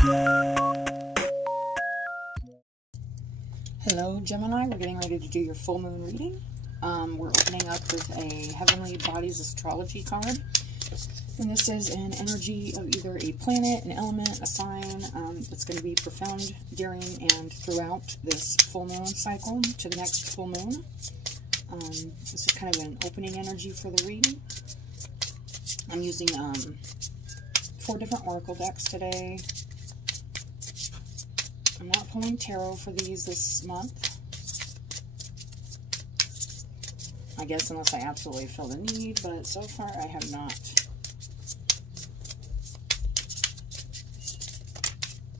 Hello Gemini, we're getting ready to do your full moon reading. We're opening up with a Heavenly Bodies Astrology card. And this is an energy of either a planet, an element, a sign that's going to be profound during and throughout this full moon cycle to the next full moon. This is kind of an opening energy for the reading. I'm using 4 different oracle decks today. I'm not pulling tarot for these this month. I guess unless I absolutely feel the need, but so far I have not.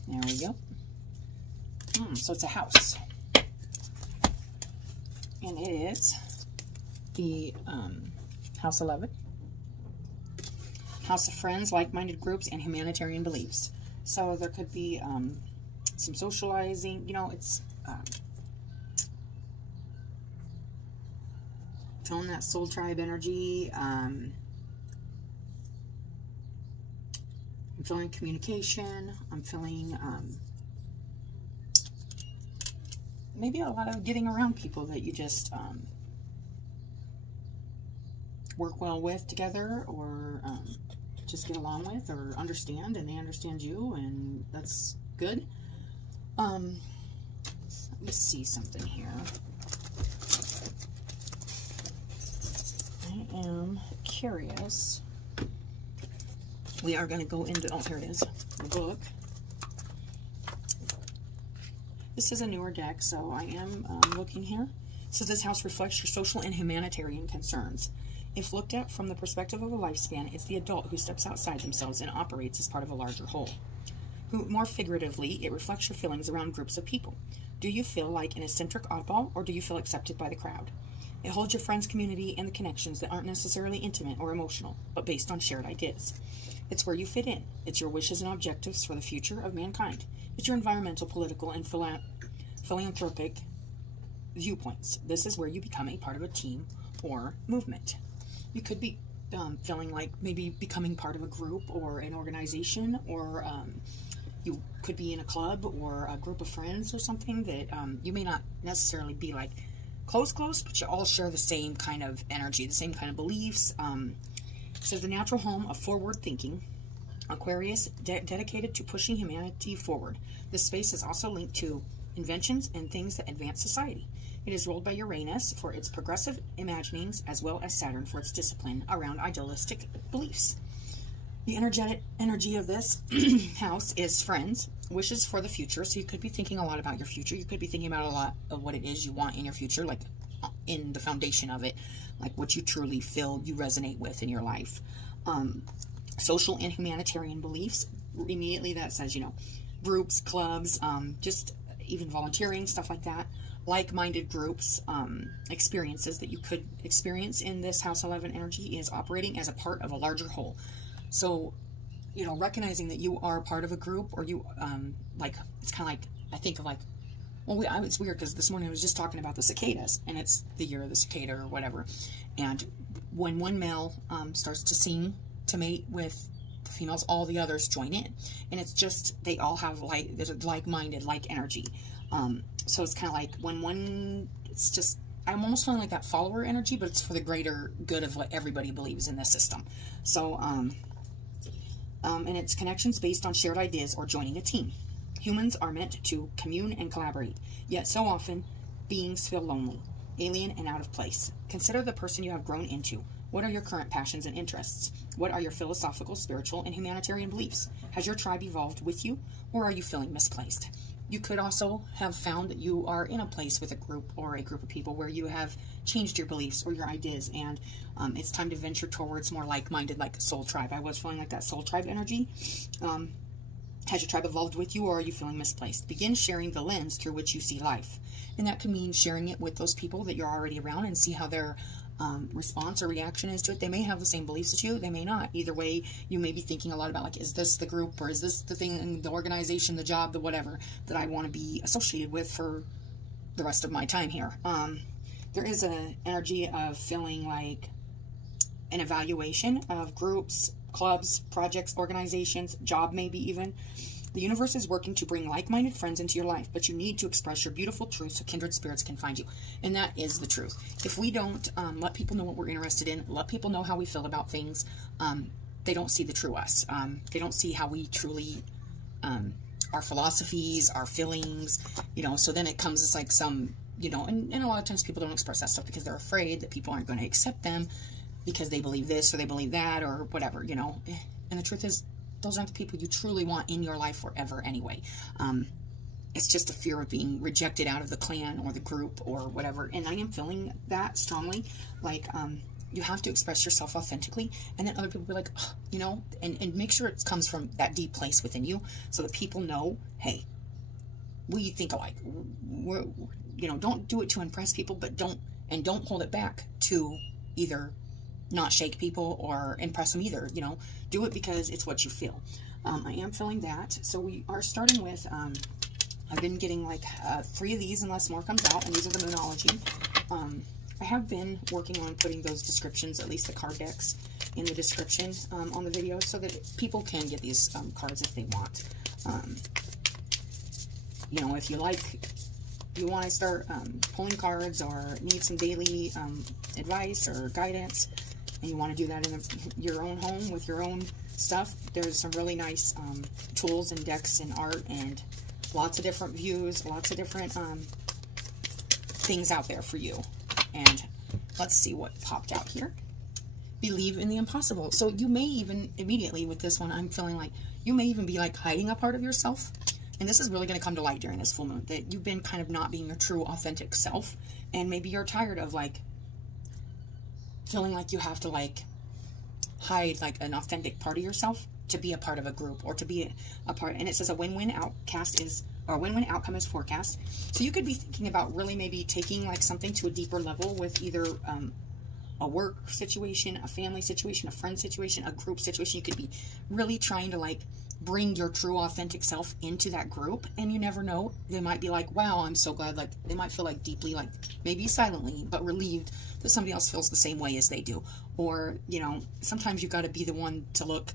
There we go. So it's a house. And it is the House 11. House of Friends, like-minded groups, and humanitarian beliefs. So there could be some socializing, you know, it's feeling that soul tribe energy. I'm feeling communication. I'm feeling maybe a lot of getting around people that you just work well with together, or just get along with, or understand, and they understand you, and that's good. Let me see something here. I am curious. We are going to go into, oh, here it is, the book. This is a newer deck, so I am looking here. So this house reflects your social and humanitarian concerns. If looked at from the perspective of a lifespan, it's the adult who steps outside themselves and operates as part of a larger whole. More figuratively, it reflects your feelings around groups of people. Do you feel like an eccentric oddball, or do you feel accepted by the crowd? It holds your friends' community and the connections that aren't necessarily intimate or emotional, but based on shared ideas. It's where you fit in. It's your wishes and objectives for the future of mankind. It's your environmental, political, and philanthropic viewpoints. This is where you become a part of a team or movement. You could be feeling like maybe becoming part of a group or an organization, or you could be in a club or a group of friends or something that you may not necessarily be like close, but you all share the same kind of energy, the same kind of beliefs. It says the natural home of forward thinking. Aquarius, dedicated to pushing humanity forward. This space is also linked to inventions and things that advance society. It is ruled by Uranus for its progressive imaginings, as well as Saturn for its discipline around idealistic beliefs. The energetic energy of this house is friends, wishes for the future. So you could be thinking a lot about your future. You could be thinking about a lot of what it is you want in your future, like in the foundation of it, like what you truly feel you resonate with in your life. Social and humanitarian beliefs. Immediately that says, you know, groups, clubs, just even volunteering, stuff like that. Like-minded groups, experiences that you could experience in this House 11 energy is operating as a part of a larger whole. So, you know, recognizing that you are part of a group, or you, like, it's kind of like, I think of like, well, it's weird because this morning I was just talking about the cicadas, and it's the year of the cicada or whatever. And when one male starts to sing to mate with the females, all the others join in. And it's just, they all have like-minded, like energy. So it's kind of like when one, it's just, I'm almost feeling like that follower energy, but it's for the greater good of what everybody believes in this system. So, and it's connections based on shared ideas or joining a team. Humans are meant to commune and collaborate, yet so often beings feel lonely, alien, and out of place. Consider the person you have grown into. What are your current passions and interests? What are your philosophical, spiritual, and humanitarian beliefs? Has your tribe evolved with you, or are you feeling misplaced? You could also have found that you are in a place with a group or a group of people where you have changed your beliefs or your ideas, and it's time to venture towards more like-minded, like soul tribe. I was feeling like that soul tribe energy. Has your tribe evolved with you, or are you feeling misplaced? Begin sharing the lens through which you see life. And that can mean sharing it with those people that you're already around and see how their response or reaction is to it. They may have the same beliefs as you, they may not. Either way, you may be thinking a lot about, like, is this the group, or is this the thing, the organization, the job, the whatever that I want to be associated with for the rest of my time here. There is an energy of feeling like an evaluation of groups, clubs, projects, organizations, job maybe even. The universe is working to bring like-minded friends into your life, but you need to express your beautiful truth so kindred spirits can find you. And that is the truth. If we don't let people know what we're interested in, let people know how we feel about things, they don't see the true us. They don't see how we truly, our philosophies, our feelings, you know, so then it comes as like some, you know, and a lot of times people don't express that stuff because they're afraid that people aren't going to accept them because they believe this or they believe that or whatever, you know. And the truth is, those aren't the people you truly want in your life forever anyway. It's just a fear of being rejected out of the clan or the group or whatever. And I am feeling that strongly. Like, you have to express yourself authentically. And then other people be like, oh, you know, and make sure it comes from that deep place within you so that people know, hey, we think alike. We're, you know, don't do it to impress people, but don't hold it back to either not shake people or impress them either, you know. Do it because it's what you feel. I am feeling that. So we are starting with, I've been getting like 3 of these unless more comes out, and these are the Moonology. I have been working on putting those descriptions, at least the card decks, in the description on the video so that people can get these cards if they want. You know, if you want to start pulling cards or need some daily advice or guidance, and you want to do that in your own home with your own stuff, there's some really nice tools and decks and art and lots of different views, lots of different things out there for you. And let's see what popped out here. Believe in the impossible. So you may even, immediately with this one, I'm feeling like you may even be like hiding a part of yourself. And this is really going to come to light during this full moon, that you've been kind of not being your true, authentic self. And maybe you're tired of like feeling like you have to like hide like an authentic part of yourself to be a part of a group or to be a part. And it says a win-win outcome is forecast. So you could be thinking about really maybe taking like something to a deeper level with either a work situation, a family situation, a friend situation, a group situation. You could be really trying to like bring your true authentic self into that group, and you never know, they might be like, wow, I'm so glad, like they might feel like deeply, like maybe silently but relieved that somebody else feels the same way as they do. Or, you know, sometimes you've got to be the one to look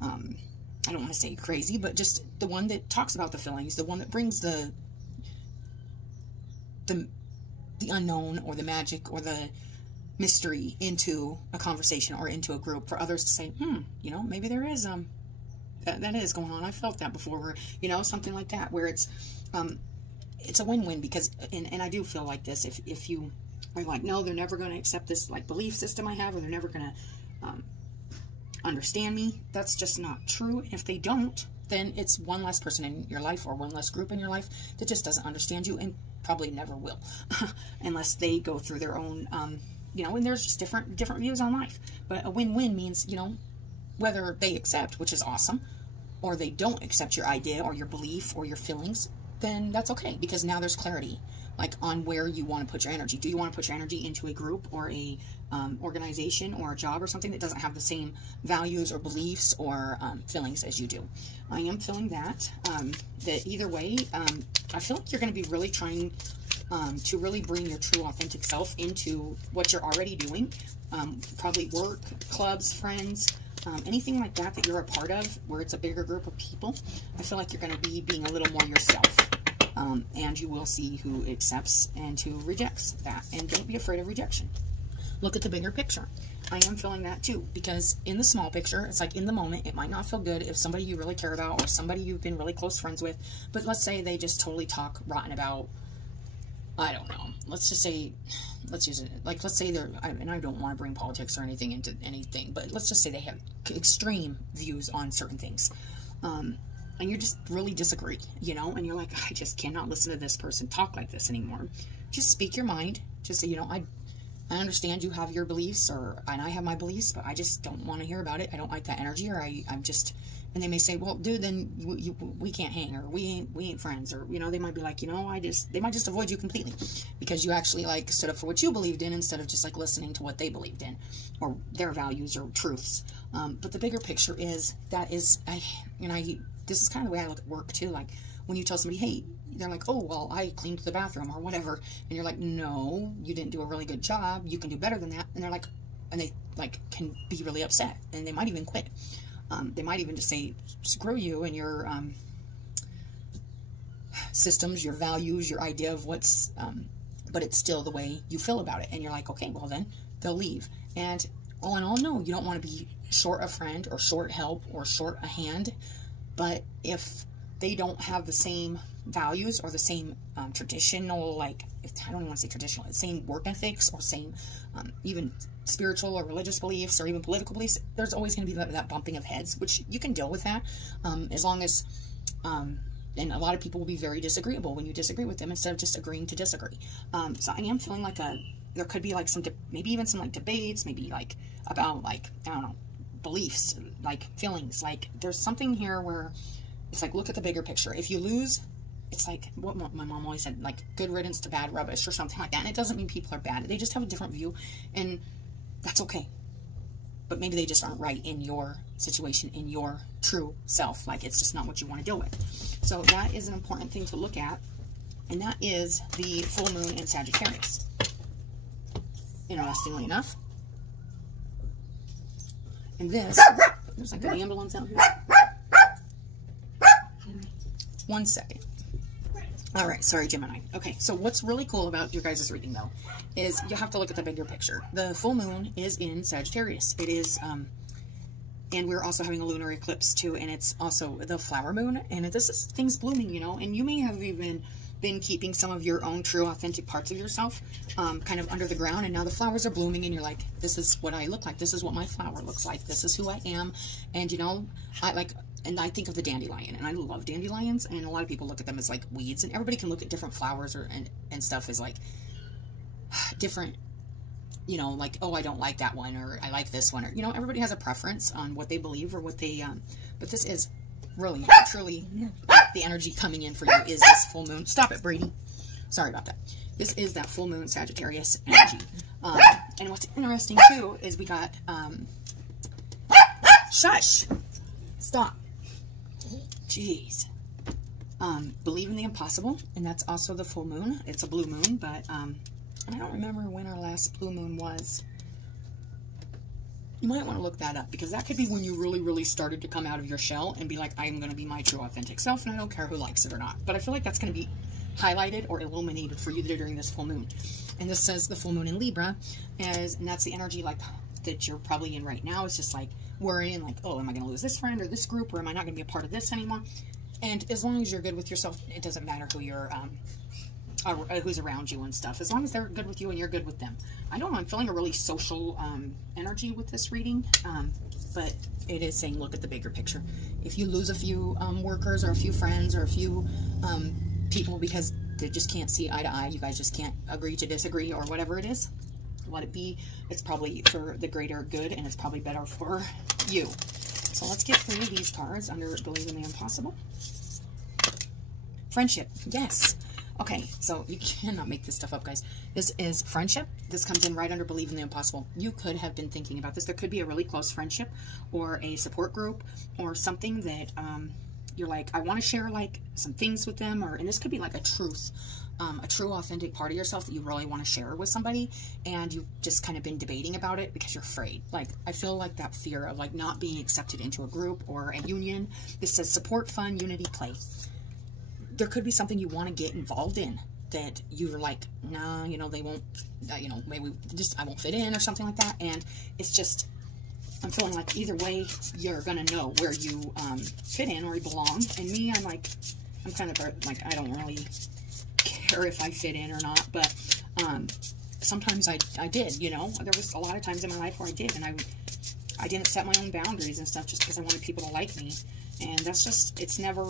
I don't want to say crazy, but just the one that talks about the feelings, the one that brings the unknown or the magic or the mystery into a conversation or into a group for others to say, you know, maybe there is that is going on. I felt that before, or, you know, something like that, where it's a win-win. Because and I do feel like this, if you are like, no, they're never going to accept this like belief system I have, or they're never going to understand me, that's just not true. And if they don't, then it's one less person in your life or one less group in your life that just doesn't understand you and probably never will unless they go through their own you know. And there's just different views on life. But a win-win means, you know, whether they accept, which is awesome, or they don't accept your idea or your belief or your feelings, then that's okay, because now there's clarity like on where you want to put your energy. Do you want to put your energy into a group or a organization or a job or something that doesn't have the same values or beliefs or feelings as you do? I am feeling that either way, I feel like you're going to be really trying to really bring your true authentic self into what you're already doing. Probably work, clubs, friends, anything like that you're a part of, where it's a bigger group of people. I feel like you're going to be being a little more yourself. And you will see who accepts and who rejects that. And don't be afraid of rejection. Look at the bigger picture. I am feeling that too, because in the small picture, it's like in the moment, it might not feel good if somebody you really care about or somebody you've been really close friends with, but let's say they just totally talk rotten about, I don't know, let's just say, let's use it, like, let's say they're, and I don't want to bring politics or anything into anything, but let's just say they have extreme views on certain things. And you just really disagree, you know, and you're like, I just cannot listen to this person talk like this anymore. Just speak your mind. Just say, you know, I understand you have your beliefs, and I have my beliefs, but I just don't want to hear about it. I don't like that energy, or I'm just, and they may say, well, dude, then we can't hang, or we ain't friends, or, you know, they might be like, you know, they might just avoid you completely because you actually like stood up for what you believed in instead of just like listening to what they believed in or their values or truths. But the bigger picture is this is kind of the way I look at work too. Like when you tell somebody, hey, they're like, oh, well, I cleaned the bathroom or whatever. And you're like, no, you didn't do a really good job. You can do better than that. And they're like, and they like can be really upset, and they might even quit. They might even just say, screw you and your systems, your values, your idea of what's, but it's still the way you feel about it. And you're like, okay, well then they'll leave. And all in all, no, you don't want to be short a friend or short help or short a hand. But if they don't have the same values or the same traditional, like, I don't even want to say traditional, the same work ethics or same even spiritual or religious beliefs or even political beliefs, there's always going to be that bumping of heads, which you can deal with that as long as, and a lot of people will be very disagreeable when you disagree with them instead of just agreeing to disagree. So I am feeling like there could be like some, maybe even some like debates, maybe like about like, I don't know, beliefs, like feelings, like there's something here where it's like, look at the bigger picture. If you lose, it's like what my mom always said, like good riddance to bad rubbish or something like that. And it doesn't mean people are bad. They just have a different view, and that's okay. But maybe they just aren't right in your situation, in your true self. Like it's just not what you want to deal with. So that is an important thing to look at. And that is the full moon in Sagittarius. Interestingly enough. And this, there's like an ambulance out here. One second. All right, sorry, Gemini. Okay, so what's really cool about your guys' reading, though, is you have to look at the bigger picture. The full moon is in Sagittarius. It is, and we're also having a lunar eclipse, too, and it's also the flower moon, and this is things blooming, you know, and you may have even been keeping some of your own true, authentic parts of yourself kind of under the ground, and now the flowers are blooming, and you're like, this is what I look like. This is what my flower looks like. This is who I am, and, you know, and I think of the dandelion, and I love dandelions, and a lot of people look at them as like weeds, and everybody can look at different flowers and stuff as like different, you know, like, oh, I don't like that one, or I like this one, or, you know, everybody has a preference on what they believe or what they, but this is really, truly, the energy coming in for you is this full moon. Stop it, Brady. Sorry about that. This is that full moon Sagittarius energy. And what's interesting, too, is we got, shush! Stop. Jeez. Believe in the impossible, and that's also the full moon. It's a blue moon, but I don't remember when our last blue moon was. You might want to look that up, because that could be when you really, really started to come out of your shell and be like, I am going to be my true authentic self, and I don't care who likes it or not. But I feel like that's going to be highlighted or illuminated for you during this full moon. And this says the full moon in Libra, and that's the energy like that you're probably in right now. It's just like worrying, like, oh, am I going to lose this friend or this group, or am I not going to be a part of this anymore? And as long as you're good with yourself, it doesn't matter who you're, who's around you and stuff. As long as they're good with you and you're good with them. I don't know, I'm feeling a really social energy with this reading, but it is saying look at the bigger picture. If you lose a few workers or a few friends or a few people because they just can't see eye to eye, you guys just can't agree to disagree or whatever it is, let it be. It's probably for the greater good, and it's probably better for you. So let's get through these cards under Believe in the Impossible. Friendship, yes. Okay, so you cannot make this stuff up, guys. This is friendship. This comes in right under Believe in the Impossible. You could have been thinking about this. There could be a really close friendship or a support group or something that you're like, I want to share like some things with them, and this could be like a truth, a true authentic part of yourself that you really want to share with somebody, and you've just kind of been debating about it because you're afraid. Like, I feel like that fear of like not being accepted into a group or a union. This says support, fun, unity, play. There could be something you want to get involved in that you're like, nah, you know, they won't, you know, maybe just, I won't fit in or something like that. And it's just, I'm feeling like either way, you're going to know where you fit in or you belong. And me, I'm like, I'm kind of like, I don't really care if I fit in or not. But sometimes I did, you know, there was a lot of times in my life where I did. And I didn't set my own boundaries and stuff just because I wanted people to like me. And that's just, it never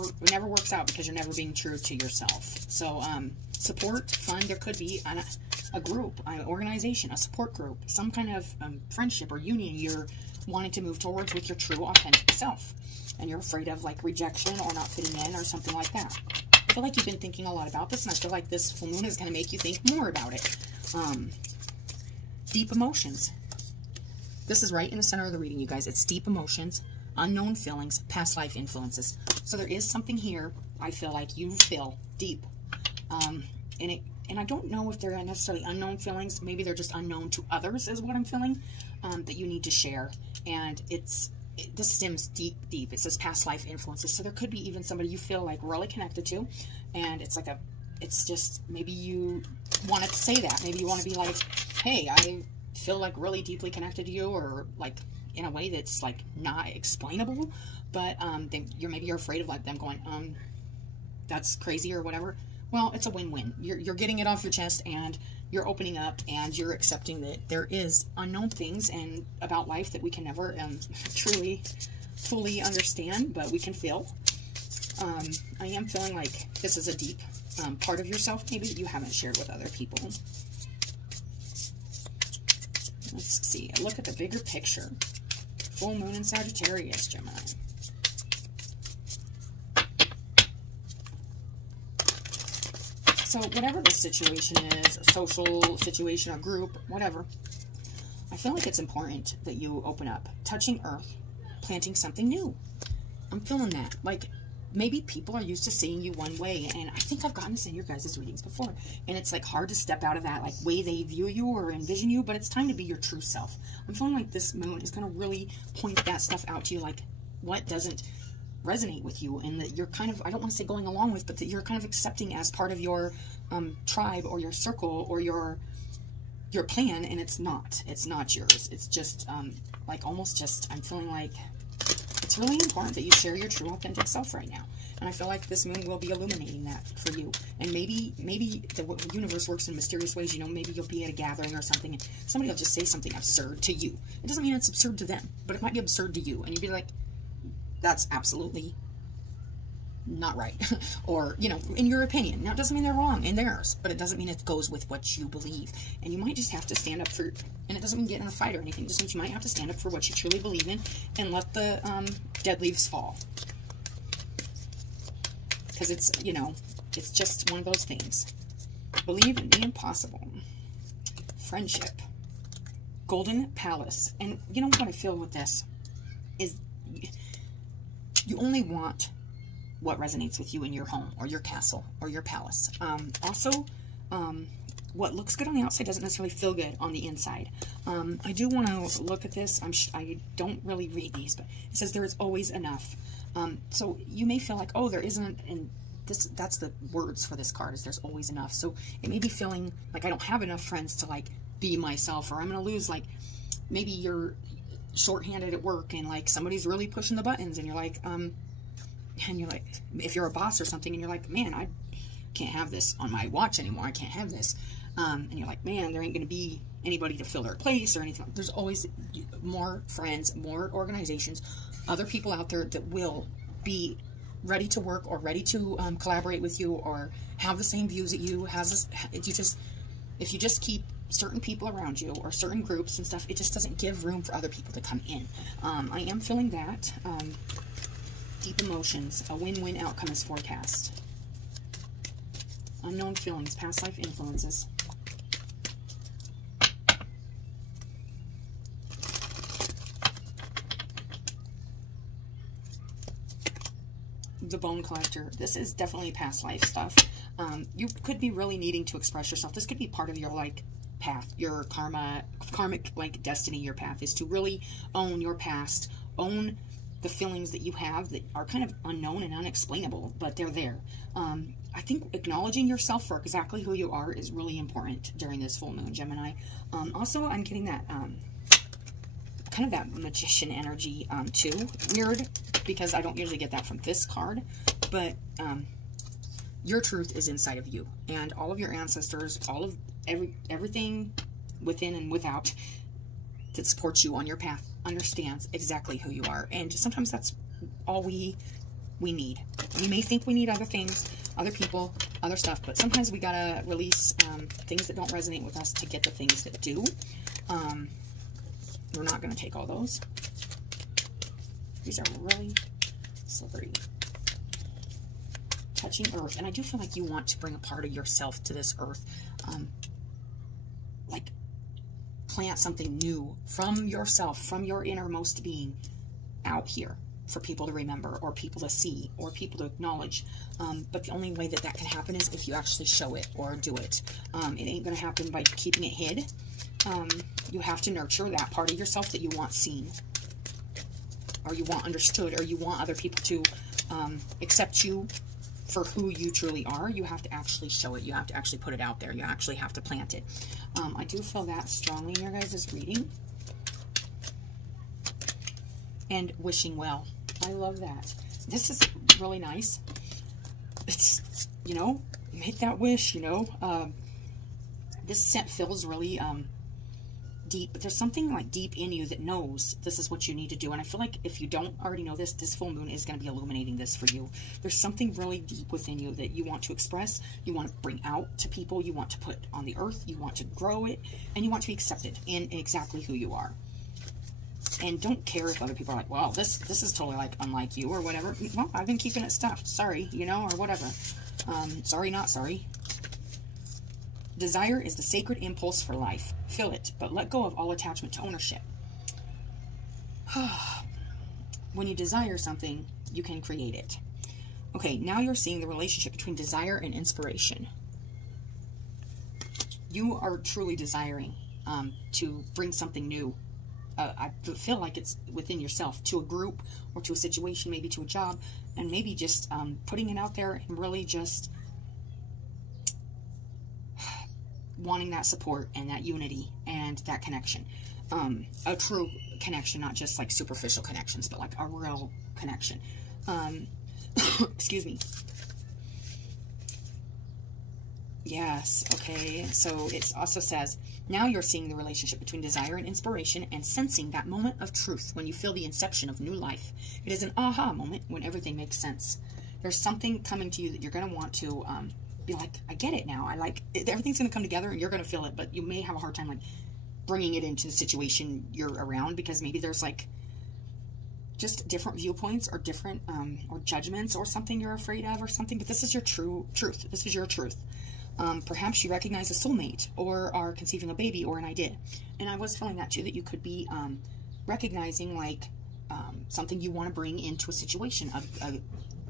works out because you're never being true to yourself. So, support, fun, there could be a group, an organization, a support group, some kind of friendship or union you're wanting to move towards with your true, authentic self. And you're afraid of, like, rejection or not fitting in or something like that. I feel like you've been thinking a lot about this, and I feel like this full moon is going to make you think more about it. Deep emotions. This is right in the center of the reading, you guys. It's deep emotions, unknown feelings, past life influences. So there is something here I feel like you feel deep. And I don't know if they're necessarily unknown feelings. Maybe they're just unknown to others is what I'm feeling, that you need to share. And it's this stems deep, deep. It says past life influences. So there could be even somebody you feel like really connected to, and it's like it's just, maybe you want to say that. Maybe you want to be like, hey, I feel like really deeply connected to you, or like in a way that's like not explainable, but maybe you're afraid of like them going, that's crazy or whatever. Well, it's a win-win. You're getting it off your chest, and you're opening up, and you're accepting that there is unknown things and about life that we can never truly, fully understand, but we can feel. I am feeling like this is a deep part of yourself, maybe, that you haven't shared with other people. Let's see. Look at the bigger picture. Full moon in Sagittarius, Gemini. So whatever this situation is, a social situation, a group, whatever, I feel like it's important that you open up, touching earth, planting something new. I'm feeling that. Like, maybe people are used to seeing you one way, and I think I've gotten this in your guys' readings before, and it's like hard to step out of that like way they view you or envision you, but it's time to be your true self. I'm feeling like this moon is going to really point that stuff out to you, like what doesn't resonate with you, and that you're kind of, I don't want to say going along with, but that you're kind of accepting as part of your tribe or your circle or your plan, and it's not yours. It's just like almost just, I'm feeling like it's really important that you share your true authentic self right now, and I feel like this moon will be illuminating that for you. And maybe the universe works in mysterious ways. You know, maybe you'll be at a gathering or something, and somebody will just say something absurd to you. It doesn't mean it's absurd to them, but it might be absurd to you, and you'd be like, that's absolutely not right. Or, you know, in your opinion. Now, it doesn't mean they're wrong in theirs, but it doesn't mean it goes with what you believe. And you might just have to stand up for, and it doesn't mean get in a fight or anything, it just means you might have to stand up for what you truly believe in and let the dead leaves fall. Because it's, you know, it's just one of those things. Believe in the impossible. Friendship. Golden Palace. And you know what I feel with this is you only want what resonates with you in your home or your castle or your palace. Also, what looks good on the outside doesn't necessarily feel good on the inside. I do want to look at this. I don't really read these, but it says there is always enough. So you may feel like, oh, there isn't, and that's the words for this card, is there's always enough. So it may be feeling like I don't have enough friends to like be myself, or I'm going to lose, like maybe you're shorthanded at work and like somebody's really pushing the buttons, and you're like, if you're a boss or something, and you're like, man, I can't have this on my watch anymore. I can't have this. And you're like, man, there ain't going to be anybody to fill their place or anything. There's always more friends, more organizations, other people out there that will be ready to work or ready to collaborate with you or have the same views that you have. If you just keep certain people around you or certain groups and stuff, it just doesn't give room for other people to come in. I am feeling that. Deep emotions, a win-win outcome is forecast. Unknown feelings, past life influences. The Bone Collector. This is definitely past life stuff. You could be really needing to express yourself. This could be part of your like path, your karmic like destiny. Your path is to really own your past, own the feelings that you have that are kind of unknown and unexplainable, but they're there. I think acknowledging yourself for exactly who you are is really important during this full moon, Gemini. Also, I'm getting that kind of that magician energy too. Weird, because I don't usually get that from this card, but your truth is inside of you, and all of your ancestors, all of everything within and without that supports you on your path understands exactly who you are, and sometimes that's all we need. We may think we need other things, other people, other stuff, but sometimes we gotta release things that don't resonate with us to get the things that do. We're not gonna take all those. These are really slippery. Touching earth, and I do feel like you want to bring a part of yourself to this earth, like plant something new from yourself, from your innermost being out here for people to remember or people to see or people to acknowledge. But the only way that that can happen is if you actually show it or do it. It ain't going to happen by keeping it hid. You have to nurture that part of yourself that you want seen. or you want understood, or you want other people to accept you for who you truly are, you have to actually show it. You have to actually put it out there. You actually have to plant it. I do feel that strongly in your guys' reading. And wishing well. I love that. This is really nice. It's, you know, make that wish, you know. This set feels really deep, but there's something like deep in you that knows this is what you need to do. And I feel like if you don't already know this, this full moon is going to be illuminating this for you. There's something really deep within you that you want to express, you want to bring out to people, you want to put on the earth, you want to grow it, and you want to be accepted in exactly who you are. And don't care if other people are like, well, this is totally like unlike you or whatever. Well, I've been keeping it stuffed. Sorry, you know, or whatever. Sorry, not sorry. Desire is the sacred impulse for life. Feel it, but let go of all attachment to ownership. When you desire something, you can create it. Okay, now you're seeing the relationship between desire and inspiration. You are truly desiring to bring something new. I feel like it's within yourself, to a group or to a situation, maybe to a job, and maybe just putting it out there and really just wanting that support and that unity and that connection. A true connection, not just like superficial connections, but like a real connection. Excuse me. Yes, okay, so it also says, now you're seeing the relationship between desire and inspiration and sensing that moment of truth when you feel the inception of new life. It is an aha moment when everything makes sense. There's something coming to you that you're going to want to be like, I get it now. I like it. Everything's going to come together and you're going to feel it, but you may have a hard time like bringing it into the situation you're around, because maybe there's like just different viewpoints or different or judgments or something you're afraid of or something, but this is your true truth. This is your truth. Perhaps you recognize a soulmate or are conceiving a baby or an idea. And I was feeling that too, that you could be recognizing like something you want to bring into a situation,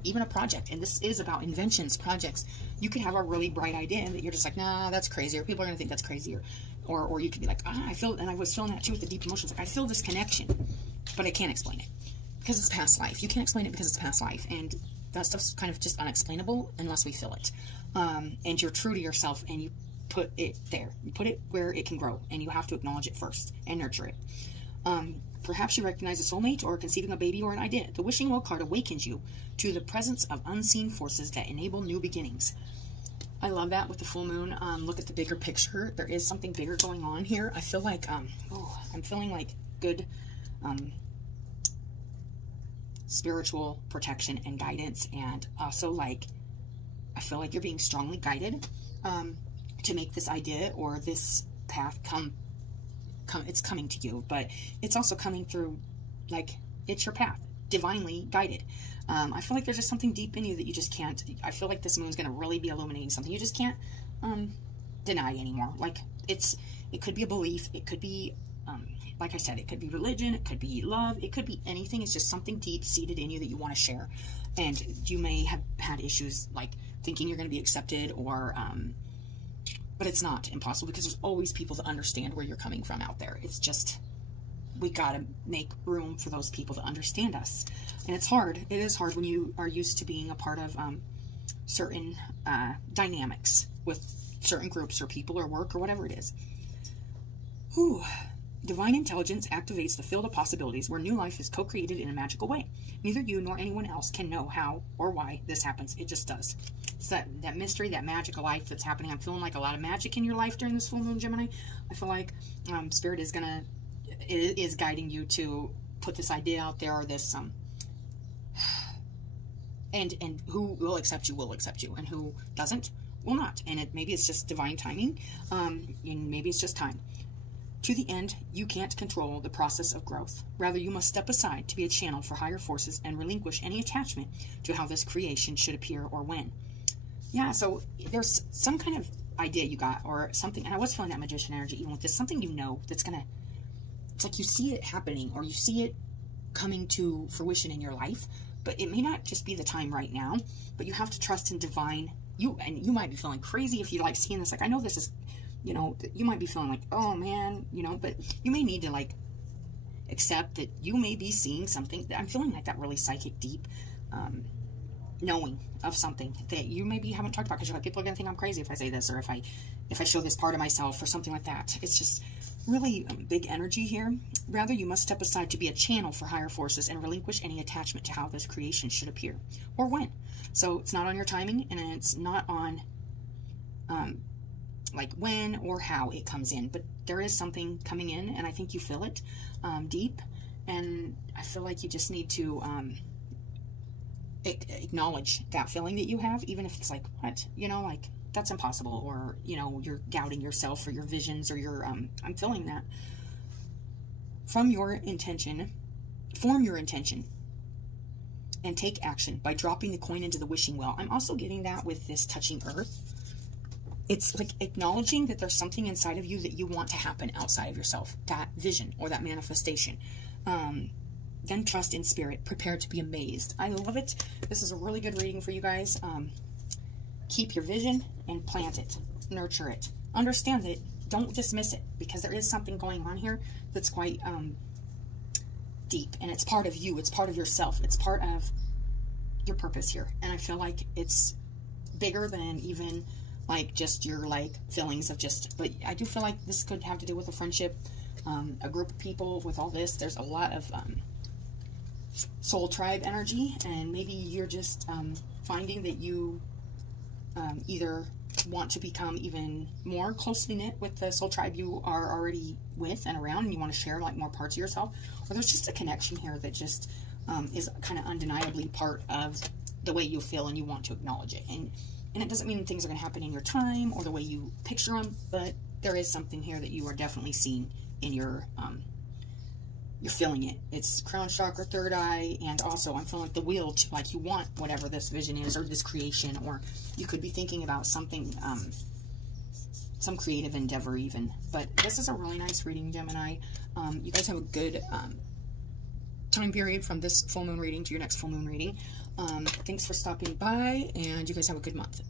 even a project. And this is about inventions, projects. You could have a really bright idea that you're just like, nah, that's crazy, or people are going to think that's crazy. Or you could be like, I feel, and I was feeling that too with the deep emotions. Like, I feel this connection, but I can't explain it because it's past life. You can't explain it because it's past life. And that stuff's kind of just unexplainable unless we feel it. And you're true to yourself and you put it there. You put it where it can grow, and you have to acknowledge it first and nurture it. Perhaps you recognize a soulmate or conceiving a baby or an idea. The wishing well card awakens you to the presence of unseen forces that enable new beginnings. I love that with the full moon. Look at the bigger picture. There is something bigger going on here. I feel like, I'm feeling like good spiritual protection and guidance, and also like I feel like you're being strongly guided to make this idea or this path come. It's coming to you, but it's also coming through, like, it's your path, divinely guided. I feel like there's just something deep in you that you just can't. I feel like this moon's going to really be illuminating something you just can't deny anymore. Like, it could be a belief, it could be like I said, it could be religion, it could be love, it could be anything. It's just something deep-seated in you that you want to share. And you may have had issues like thinking you're going to be accepted, or but it's not impossible, because there's always people that understand where you're coming from out there. It's just, we got to make room for those people to understand us. And it's hard. It is hard when you are used to being a part of certain dynamics with certain groups or people or work or whatever it is. Whew. Divine intelligence activates the field of possibilities where new life is co-created in a magical way. Neither you nor anyone else can know how or why this happens. It just does. It's that mystery, that magical life that's happening. I'm feeling like a lot of magic in your life during this full moon, Gemini. I feel like Spirit is guiding you to put this idea out there, or this and who will accept you, and who doesn't will not. And maybe it's just divine timing, and maybe it's just time. To the end, you can't control the process of growth. Rather, you must step aside to be a channel for higher forces and relinquish any attachment to how this creation should appear or when. Yeah, so there's some kind of idea you got, or something, and I was feeling that magician energy even with this, something you know that's gonna, it's like you see it happening, or you see it coming to fruition in your life, but it may not just be the time right now, but you have to trust in divine, and you might be feeling crazy if you like seeing this, like, I know this is, you know, you might be feeling like, oh man, you know, but you may need to like accept that you may be seeing something. I'm feeling like that really psychic, deep knowing of something that you maybe haven't talked about, because you're like, people are going to think I'm crazy if I say this, or if I show this part of myself, or something like that. It's just really big energy here. Rather, you must step aside to be a channel for higher forces and relinquish any attachment to how this creation should appear or when. So it's not on your timing, and it's not on like when or how it comes in, but there is something coming in, and I think you feel it deep, and I feel like you just need to acknowledge that feeling that you have, even if it's like, what, you know, like, that's impossible, or, you know, you're doubting yourself or your visions, or your I'm feeling that. Form your intention and take action by dropping the coin into the wishing well. I'm also getting that with this touching earth. It's like acknowledging that there's something inside of you that you want to happen outside of yourself, that vision or that manifestation. Then trust in spirit, prepared to be amazed. I love it. This is a really good reading for you guys. Keep your vision and plant it, nurture it. Understand it. Don't dismiss it, because there is something going on here that's quite deep, and it's part of you. It's part of yourself. It's part of your purpose here. And I feel like it's bigger than even like just your like feelings of just, but I do feel like this could have to do with a friendship, a group of people. With all this, there's a lot of soul tribe energy, and maybe you're just finding that you either want to become even more closely knit with the soul tribe you are already with and around, and you want to share like more parts of yourself, or there's just a connection here that just is kind of undeniably part of the way you feel, and you want to acknowledge it. And it doesn't mean things are going to happen in your time or the way you picture them, but there is something here that you are definitely seeing in your you're feeling it. It's crown chakra, third eye, and also I'm feeling like the wheel, too, like you want whatever this vision is, or this creation, or you could be thinking about something, some creative endeavor even. But this is a really nice reading, Gemini. You guys have a good time period from this full moon reading to your next full moon reading. Thanks for stopping by, and you guys have a good month.